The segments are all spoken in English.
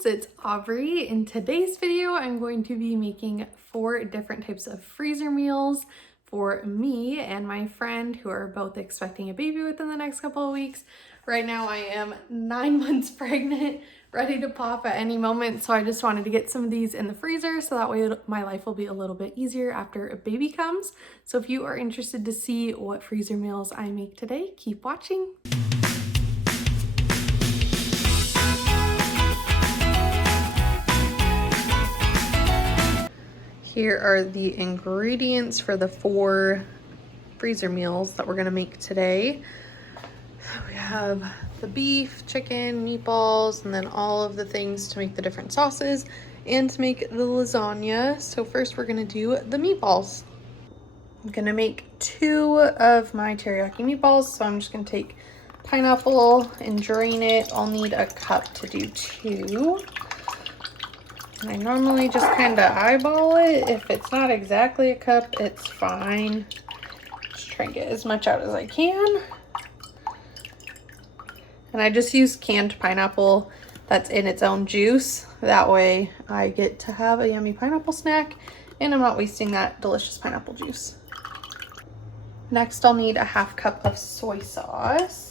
friends, it's Aubrey. In today's video, I'm going to be making 4 different types of freezer meals for me and my friend who are both expecting a baby within the next couple of weeks. Right now I am 9 months pregnant, ready to pop at any moment, so I just wanted to get some of these in the freezer so that way my life will be a little bit easier after a baby comes. So if you are interested to see what freezer meals I make today, keep watching. Here are the ingredients for the 4 freezer meals that we're gonna make today. We have the beef, chicken, meatballs, and then all of the things to make the different sauces and to make the lasagna. So first we're gonna do the meatballs. I'm gonna make 2 of my teriyaki meatballs, so I'm just gonna take pineapple and drain it. I'll need a cup to do 2. I normally just kind of eyeball it. If it's not exactly a cup, it's fine. Just try and get as much out as I can. And I just use canned pineapple that's in its own juice. That way I get to have a yummy pineapple snack and I'm not wasting that delicious pineapple juice. Next, I'll need a 1/2 cup of soy sauce.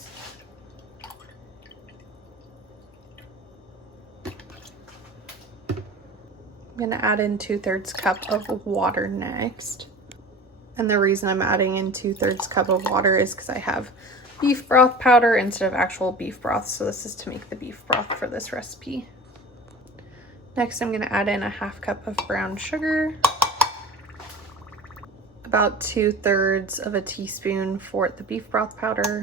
I'm gonna add in 2/3 cup of water next. And the reason I'm adding in 2/3 cup of water is because I have beef broth powder instead of actual beef broth. So this is to make the beef broth for this recipe. Next, I'm gonna add in a 1/2 cup of brown sugar. About 2/3 of a teaspoon for the beef broth powder.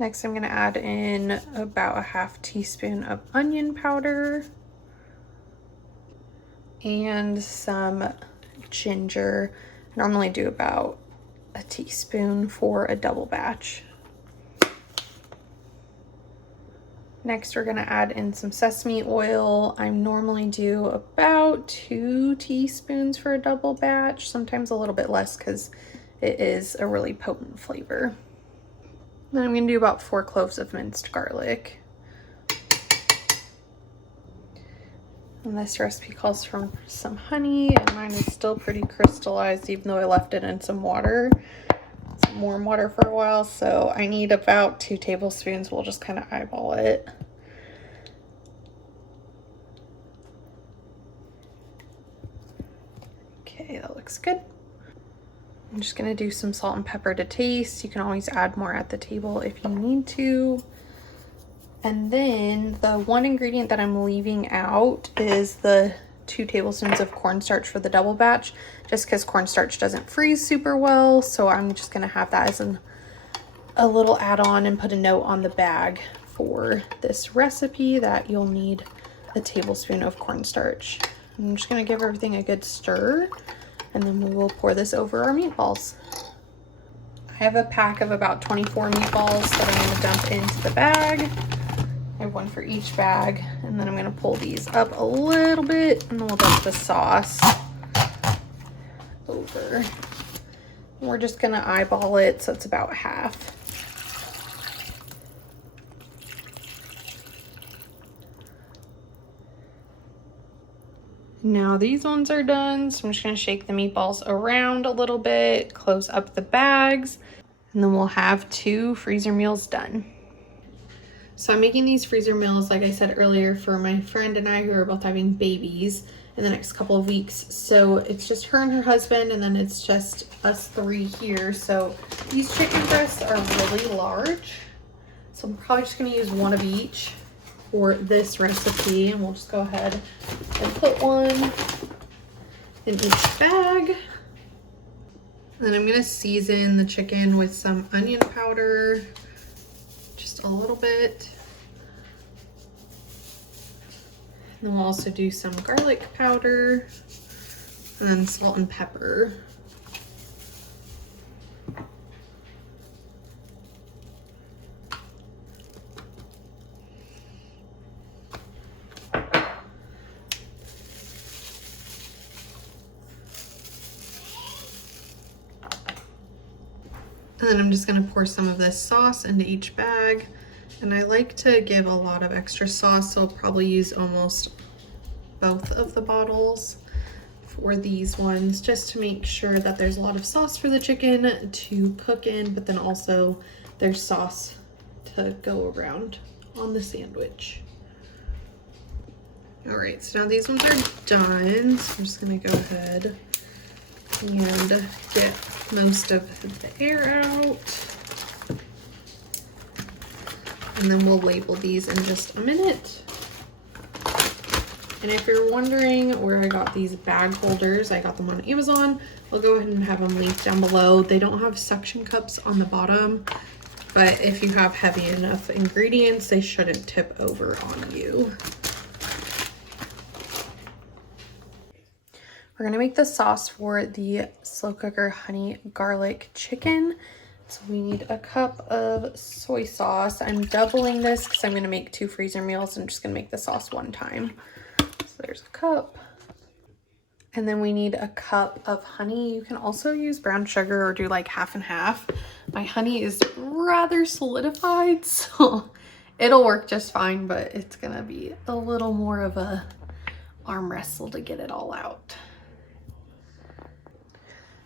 Next, I'm gonna add in about a 1/2 teaspoon of onion powder. And some ginger. I normally do about a teaspoon for a double batch. Next, we're gonna add in some sesame oil. I normally do about 2 teaspoons for a double batch, sometimes a little bit less because it is a really potent flavor. Then I'm gonna do about 4 cloves of minced garlic. And this recipe calls for some honey, and mine is still pretty crystallized even though I left it in some water, some warm water for a while. So I need about 2 tablespoons. We'll just kind of eyeball it. Okay, that looks good. I'm just gonna do some salt and pepper to taste. You can always add more at the table if you need to. And then the one ingredient that I'm leaving out is the 2 tablespoons of cornstarch for the double batch, just because cornstarch doesn't freeze super well. So I'm just gonna have that as a little add-on and put a note on the bag for this recipe that you'll need a tablespoon of cornstarch. I'm just gonna give everything a good stir and then we will pour this over our meatballs. I have a pack of about 24 meatballs that I'm gonna dump into the bag. I have 1 for each bag, and then I'm gonna pull these up a little bit and then we'll dump the sauce over. And we're just gonna eyeball it so it's about half. Now these ones are done, so I'm just gonna shake the meatballs around a little bit, close up the bags, and then we'll have 2 freezer meals done. So I'm making these freezer meals, like I said earlier, for my friend and I who are both having babies in the next couple of weeks. So it's just her and her husband, and then it's just us 3 here. So these chicken breasts are really large. So I'm probably just gonna use 1 of each for this recipe, and we'll just go ahead and put 1 in each bag. And then I'm gonna season the chicken with some onion powder, just a little bit. And then we'll also do some garlic powder and then salt and pepper. And then I'm just gonna pour some of this sauce into each bag. And I like to give a lot of extra sauce, so I'll probably use almost both of the bottles for these ones, just to make sure that there's a lot of sauce for the chicken to cook in, but then also there's sauce to go around on the sandwich. All right, so now these ones are done. So I'm just gonna go ahead and get most of the air out. And then we'll label these in just a minute. And if you're wondering where I got these bag holders, I got them on Amazon. I'll go ahead and have them linked down below. They don't have suction cups on the bottom, but if you have heavy enough ingredients, they shouldn't tip over on you. We're gonna make the sauce for the slow cooker honey garlic chicken. So we need a cup of soy sauce. I'm doubling this because I'm gonna make 2 freezer meals. I'm just gonna make the sauce one time. So there's a cup. And then we need a cup of honey. You can also use brown sugar or do like half and half. My honey is rather solidified, so it'll work just fine, but it's gonna be a little more of a arm wrestle to get it all out.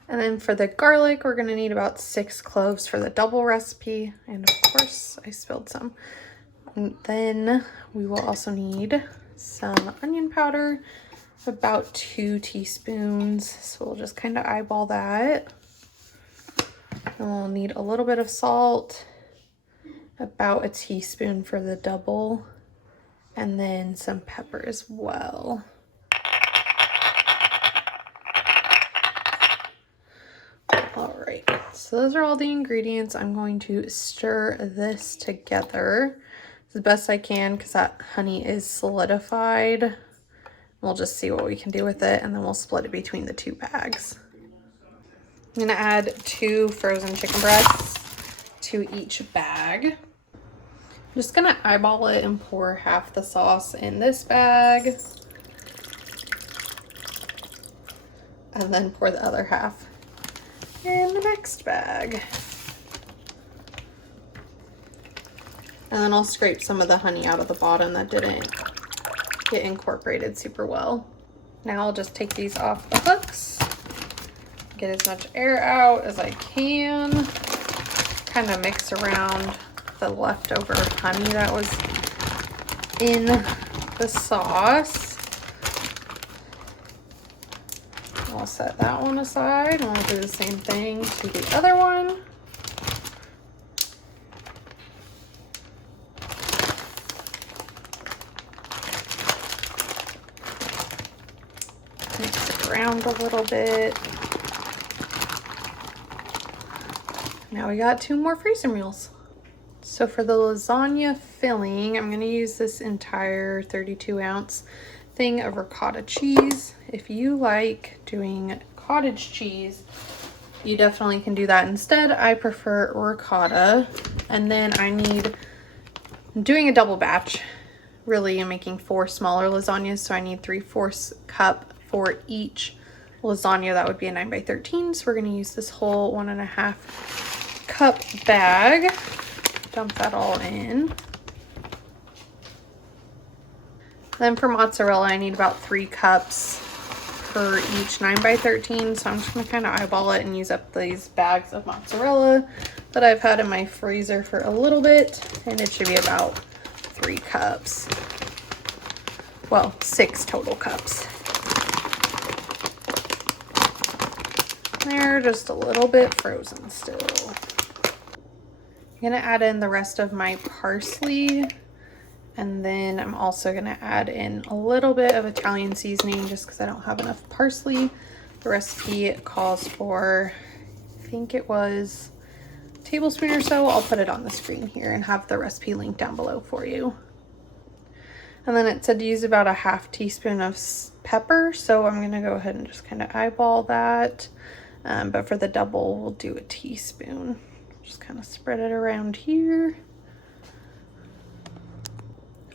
And then for the garlic, we're gonna need about 6 cloves for the double recipe. And of course, I spilled some. And then we will also need some onion powder, about 2 teaspoons. So we'll just kind of eyeball that. And we'll need a little bit of salt, about a teaspoon for the double, and then some pepper as well. All right, so those are all the ingredients. I'm going to stir this together as best I can because that honey is solidified. We'll just see what we can do with it, and then we'll split it between the 2 bags. I'm gonna add 2 frozen chicken breasts to each bag. I'm just gonna eyeball it and pour half the sauce in this bag, and then pour the other half in the next bag. And then I'll scrape some of the honey out of the bottom that didn't get incorporated super well. Now I'll just take these off the hooks, get as much air out as I can, kind of mix around the leftover honey that was in the sauce. I'll set that one aside, and I'll do the same thing to the other one. Mix it around a little bit. Now we got 2 more freezer meals. So for the lasagna filling, I'm gonna use this entire 32-ounce thing of ricotta cheese. If you like doing cottage cheese, you definitely can do that instead. I prefer ricotta. And then I'm doing a double batch. Really, I'm making 4 smaller lasagnas, so I need 3/4 cup for each lasagna. That would be a 9 by 13. So we're gonna use this whole 1.5 cup bag. Dump that all in. Then for mozzarella, I need about 3 cups per each 9 by 13. So I'm just gonna kind of eyeball it and use up these bags of mozzarella that I've had in my freezer for a little bit. And it should be about 3 cups. Well, 6 total cups. They're just a little bit frozen still. I'm gonna add in the rest of my parsley, and then I'm also gonna add in a little bit of Italian seasoning just because I don't have enough parsley. The recipe calls for, I think it was a tablespoon or so. I'll put it on the screen here and have the recipe linked down below for you. And then it said to use about a 1/2 teaspoon of pepper, so I'm gonna go ahead and just kind of eyeball that. But for the double, we'll do a teaspoon. Just kind of spread it around here.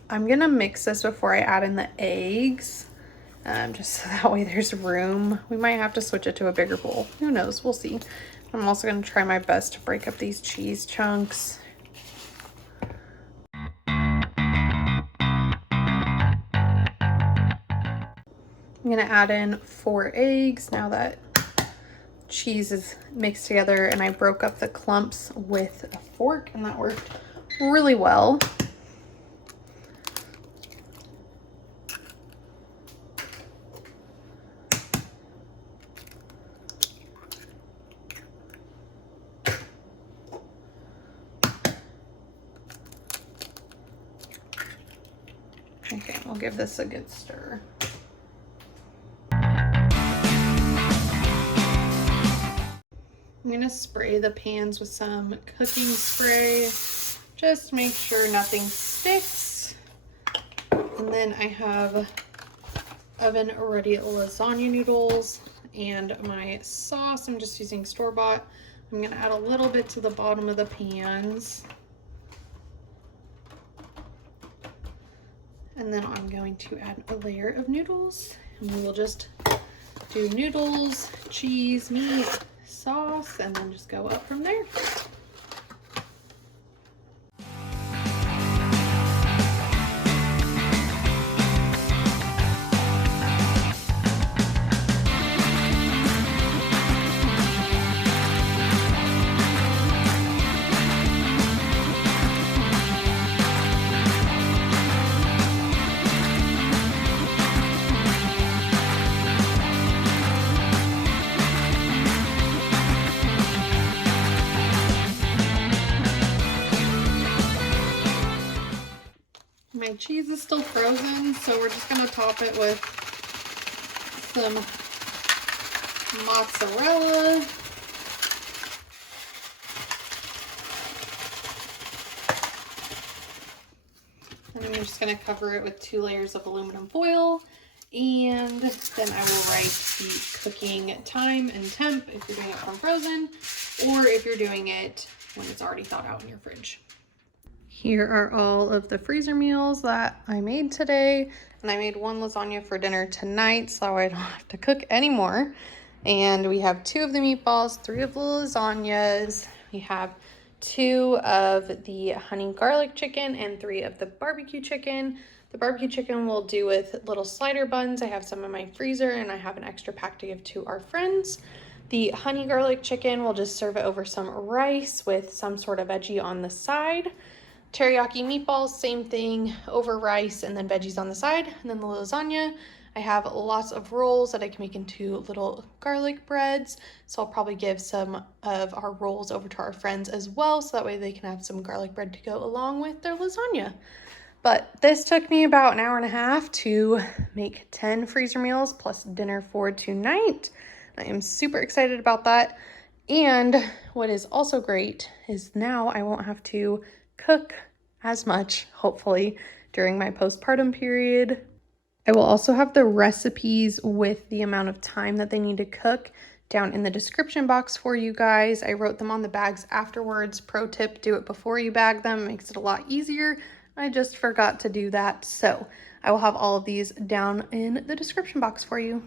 I'm gonna mix this before I add in the eggs, just so that way there's room. We might have to switch it to a bigger bowl. Who knows? We'll see. I'm also gonna try my best to break up these cheese chunks. I'm gonna add in 4 eggs now that cheese is mixed together, and I broke up the clumps with a fork, and that worked really well. Okay, we'll give this a good stir. I'm gonna spray the pans with some cooking spray, just make sure nothing sticks. And then I have oven ready lasagna noodles and my sauce. I'm just using store-bought. I'm gonna add a little bit to the bottom of the pans. And then I'm going to add a layer of noodles, and we will just do noodles, cheese, meat, sauce, and then just go up from there. My cheese is still frozen, so we're just gonna top it with some mozzarella. And I'm just gonna cover it with 2 layers of aluminum foil. And then I will write the cooking time and temp if you're doing it from frozen, or if you're doing it when it's already thawed out in your fridge. Here are all of the freezer meals that I made today. And I made 1 lasagna for dinner tonight, so I don't have to cook anymore. And we have 2 of the meatballs, 3 of the lasagnas. We have 2 of the honey garlic chicken and 3 of the barbecue chicken. The barbecue chicken we'll do with little slider buns. I have some in my freezer, and I have an extra pack to give to our friends. The honey garlic chicken, we'll just serve it over some rice with some sort of veggie on the side. Teriyaki meatballs, same thing, over rice and then veggies on the side. And then the lasagna, I have lots of rolls that I can make into little garlic breads. So I'll probably give some of our rolls over to our friends as well, so that way they can have some garlic bread to go along with their lasagna. But this took me about 1.5 hours to make 10 freezer meals plus dinner for tonight. I am super excited about that. And what is also great is now I won't have to cook as much, hopefully, during my postpartum period. I will also have the recipes with the amount of time that they need to cook down in the description box for you guys. I wrote them on the bags afterwards. Pro tip, do it before you bag them. It makes it a lot easier. I just forgot to do that. So I will have all of these down in the description box for you.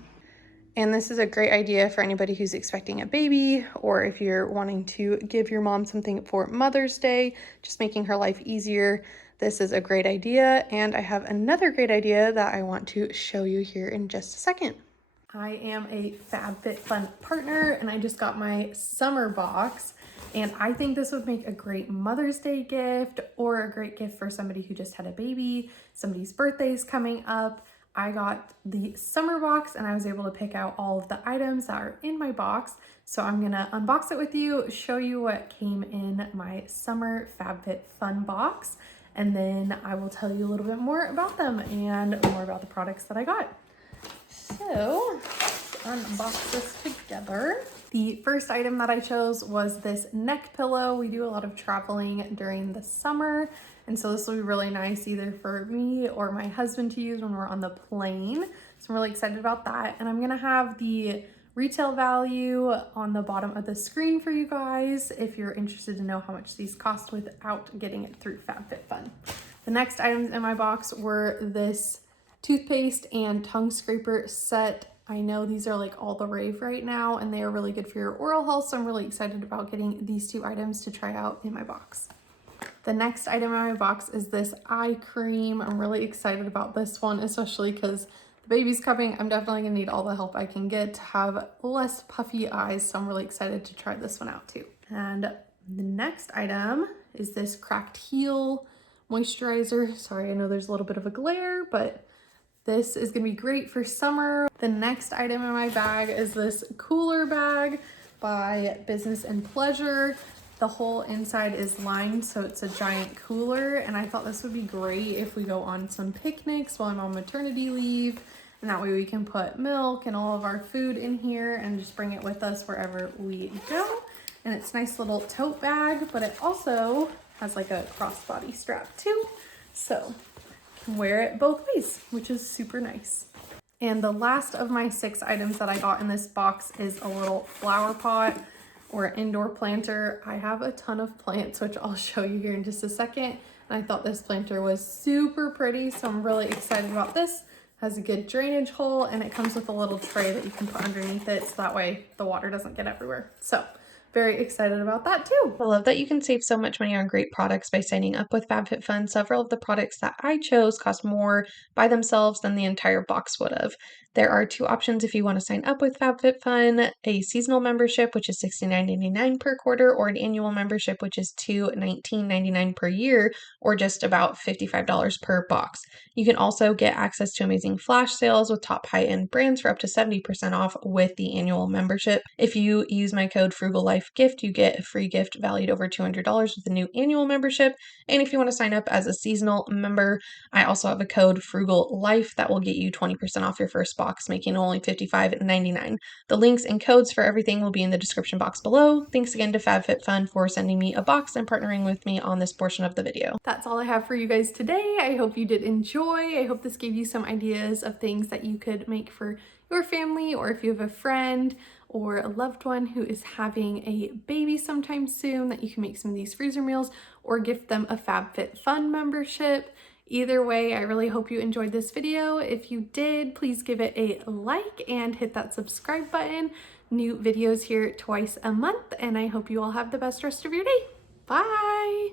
And this is a great idea for anybody who's expecting a baby, or if you're wanting to give your mom something for Mother's Day, just making her life easier. This is a great idea. And I have another great idea that I want to show you here in just a second. I am a FabFitFun partner, and I just got my summer box. And I think this would make a great Mother's Day gift, or a great gift for somebody who just had a baby, somebody's birthday is coming up. I got the summer box, and I was able to pick out all of the items that are in my box. So I'm gonna unbox it with you, show you what came in my summer FabFitFun box, and then I will tell you a little bit more about them and more about the products that I got. So let's unbox this together. The first item that I chose was this neck pillow. We do a lot of traveling during the summer, and so this will be really nice either for me or my husband to use when we're on the plane. So I'm really excited about that. And I'm gonna have the retail value on the bottom of the screen for you guys if you're interested to know how much these cost without getting it through FabFitFun. The next items in my box were this toothpaste and tongue scraper set. I know these are like all the rave right now, and they are really good for your oral health, so I'm really excited about getting these 2 items to try out in my box. The next item in my box is this eye cream. I'm really excited about this one, especially because the baby's coming. I'm definitely gonna need all the help I can get to have less puffy eyes, so I'm really excited to try this one out too. And the next item is this cracked heel moisturizer. Sorry, I know there's a little bit of a glare, but this is gonna be great for summer. The next item in my bag is this cooler bag by Business and Pleasure. The whole inside is lined, so it's a giant cooler, and I thought this would be great if we go on some picnics while I'm on maternity leave, and that way we can put milk and all of our food in here and just bring it with us wherever we go. And it's a nice little tote bag, but it also has like a crossbody strap too, so you can wear it both ways, which is super nice. And the last of my 6 items that I got in this box is a little flower pot or indoor planter. I have a ton of plants, which I'll show you here in just a second. And I thought this planter was super pretty, so I'm really excited about this. It has a good drainage hole, and it comes with a little tray that you can put underneath it, so that way the water doesn't get everywhere. So very excited about that too. I love that you can save so much money on great products by signing up with FabFitFun. Several of the products that I chose cost more by themselves than the entire box would have. There are 2 options if you want to sign up with FabFitFun: a seasonal membership, which is $69.99 per quarter, or an annual membership, which is $219.99 per year, or just about $55 per box. You can also get access to amazing flash sales with top high-end brands for up to 70% off with the annual membership. If you use my code FRUGALLIFEGIFT, you get a free gift valued over $200 with a new annual membership. And if you want to sign up as a seasonal member, I also have a code FRUGALLIFE that will get you 20% off your first box, making only $55.99. The links and codes for everything will be in the description box below. Thanks again to FabFitFun for sending me a box and partnering with me on this portion of the video. That's all I have for you guys today. I hope you did enjoy. I hope this gave you some ideas of things that you could make for your family, or if you have a friend or a loved one who is having a baby sometime soon, that you can make some of these freezer meals or gift them a FabFitFun membership. Either way, I really hope you enjoyed this video. If you did, please give it a like and hit that subscribe button. New videos here twice a month, and I hope you all have the best rest of your day. Bye!